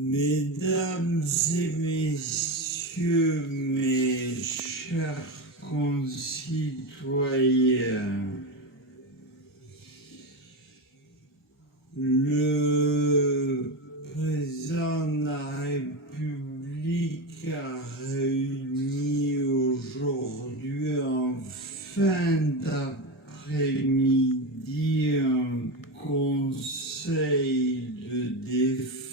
Mesdames et messieurs, mes chers concitoyens, le président de la République a réuni aujourd'hui en fin d'après-midi un conseil de défense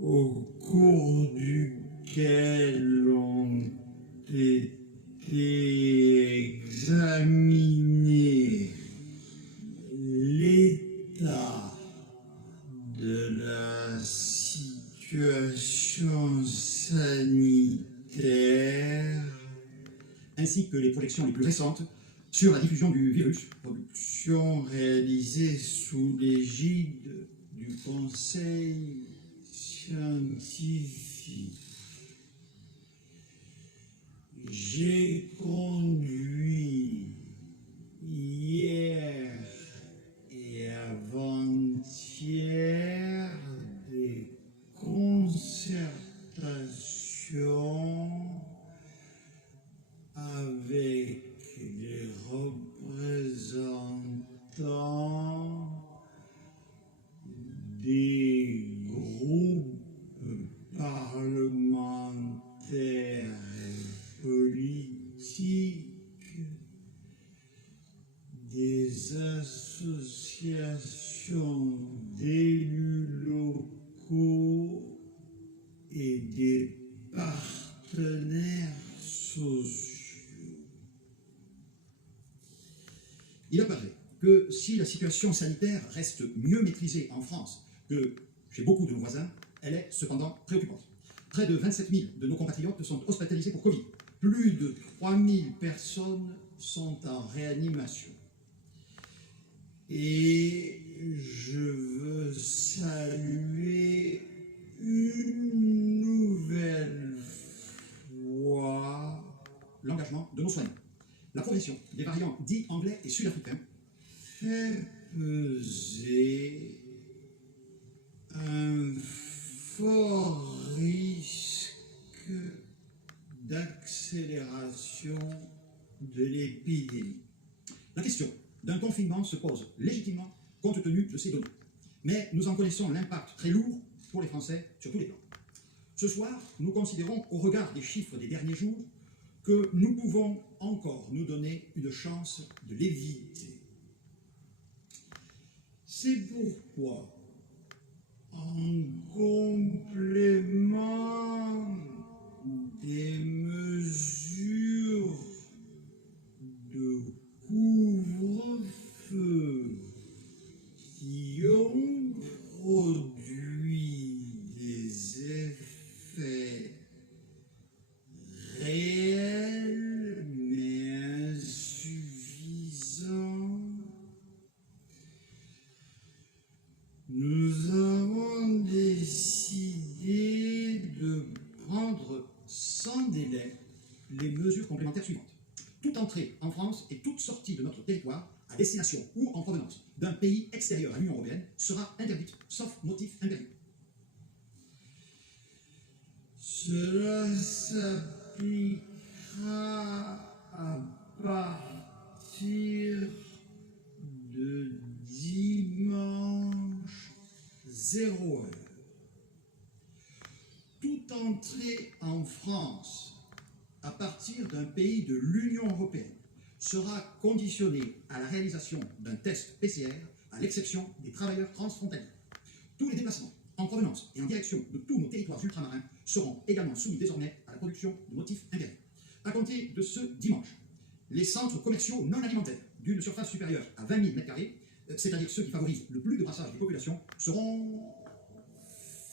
au cours duquel ont été examinés l'état de la situation sanitaire ainsi que les projections les plus récentes sur la diffusion du virus. Production réalisée sous l'égide du Conseil scientifique. J'ai conduit hier et avant-hier des concertations avec les représentants des groupes parlementaires et politiques, des associations d'élus locaux et des partenaires sociaux. Il apparaît que si la situation sanitaire reste mieux maîtrisée en France que chez beaucoup de nos voisins, elle est cependant préoccupante. Près de 27 000 de nos compatriotes sont hospitalisés pour Covid. Plus de 3 000 personnes sont en réanimation. Et je veux saluer une nouvelle fois l'engagement de nos soignants. La progression des variants dits anglais et sud-africains fait peser un fort risque d'accélération de l'épidémie. La question d'un confinement se pose légitimement compte tenu de ces données. Mais nous en connaissons l'impact très lourd pour les Français sur tous les plans. Ce soir, nous considérons, au regard des chiffres des derniers jours, que nous pouvons encore nous donner une chance de l'éviter. C'est pourquoi, en complément des mesures de couvre-feu qui ont produit des effets réels mais insuffisants, nous avons décidé de prendre sans délai les mesures complémentaires suivantes. Toute entrée en France et toute sortie de notre territoire à destination ou en provenance d'un pays extérieur à l'Union européenne sera interdite, sauf motif impérieux. Cela s'appliquera à partir de dimanche 0 heure. Toute entrée en France à partir d'un pays de l'Union européenne sera conditionnée à la réalisation d'un test PCR, à l'exception des travailleurs transfrontaliers. Tous les déplacements en provenance et en direction de tous nos territoires ultramarins seront également soumis désormais à la production de motifs impérieux. À compter de ce dimanche, les centres commerciaux non alimentaires d'une surface supérieure à 20 000 m², c'est-à-dire ceux qui favorisent le plus de brassage des populations, seront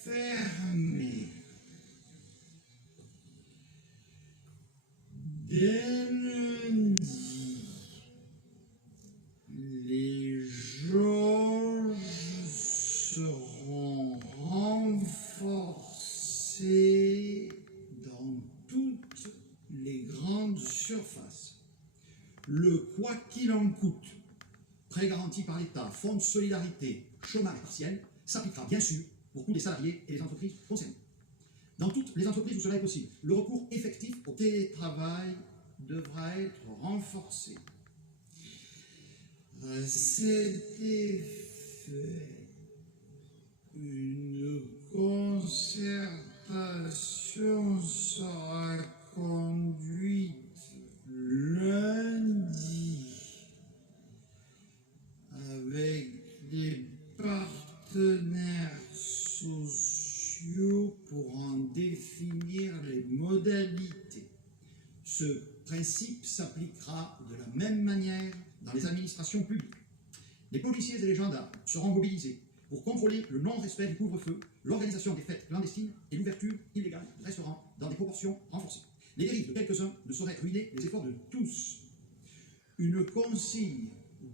fermés. Dès lundi, les jauges seront renforcées dans toutes les grandes surfaces. Le quoi qu'il en coûte prêt garanti par l'État, fonds de solidarité, chômage partiel, s'appliquera bien sûr pour tous les salariés et les entreprises concernées. Dans toutes les entreprises où cela est possible, le recours effectif au télétravail devra être renforcé. À cet effet, une concertation sera conduite lundi avec les partenaires sociaux pour en définir les modalités. Ce principe s'appliquera de la même manière dans les administrations publiques. Les policiers et les gendarmes seront mobilisés pour contrôler le non-respect du couvre-feu, l'organisation des fêtes clandestines et l'ouverture illégale de restaurants dans des proportions renforcées. Les dérives de quelques-uns ne sauraient ruiner les efforts de tous. Une consigne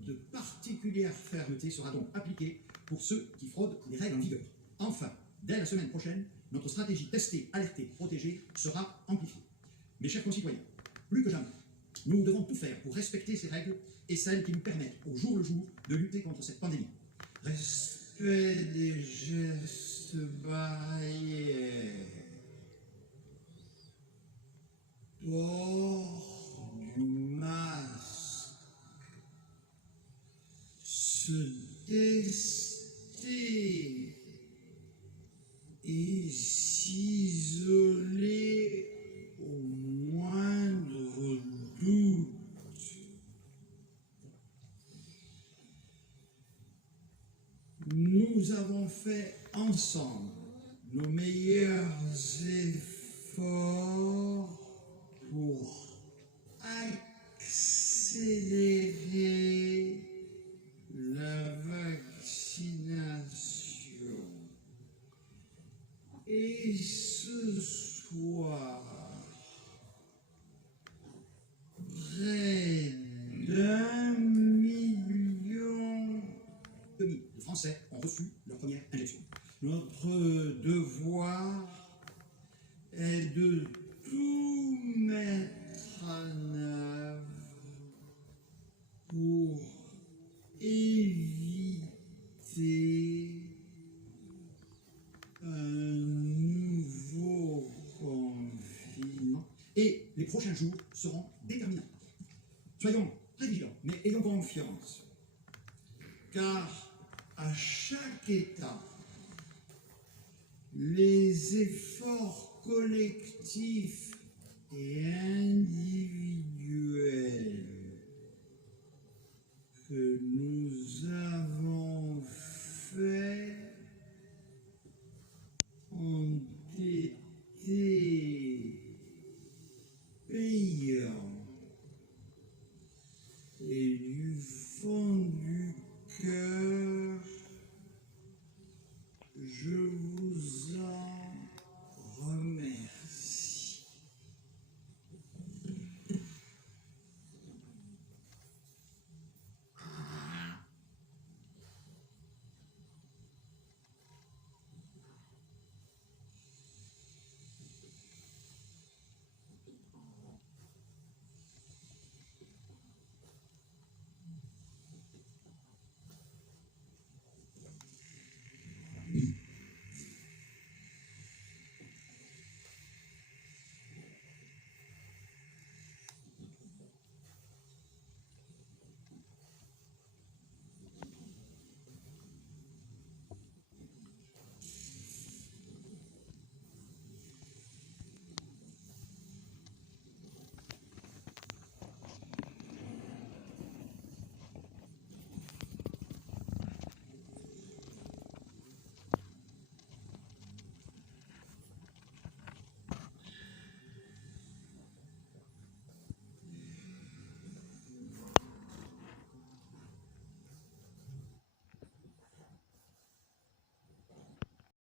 de particulière fermeté sera donc appliquée pour ceux qui fraudent les règles en vigueur. Enfin, dès la semaine prochaine, notre stratégie tester, alerter, protéger sera amplifiée. Mes chers concitoyens, plus que jamais, nous devons tout faire pour respecter ces règles et celles qui nous permettent, au jour le jour, de lutter contre cette pandémie. Respect des gestes barrières. Port du masque. Se tester et s'isoler au moindre doute. Nous avons fait ensemble nos meilleurs efforts pour accélérer la vaccination. Et ce soir, près d'1 million de Français ont reçu leur première injection. Notre devoir est de tout mettre en œuvre pour éviter un nouveau confinement. Et les prochains jours seront déterminants. Soyons très vigilants, mais ayons confiance. Car à chaque étape, les efforts collectifs et individuels que nous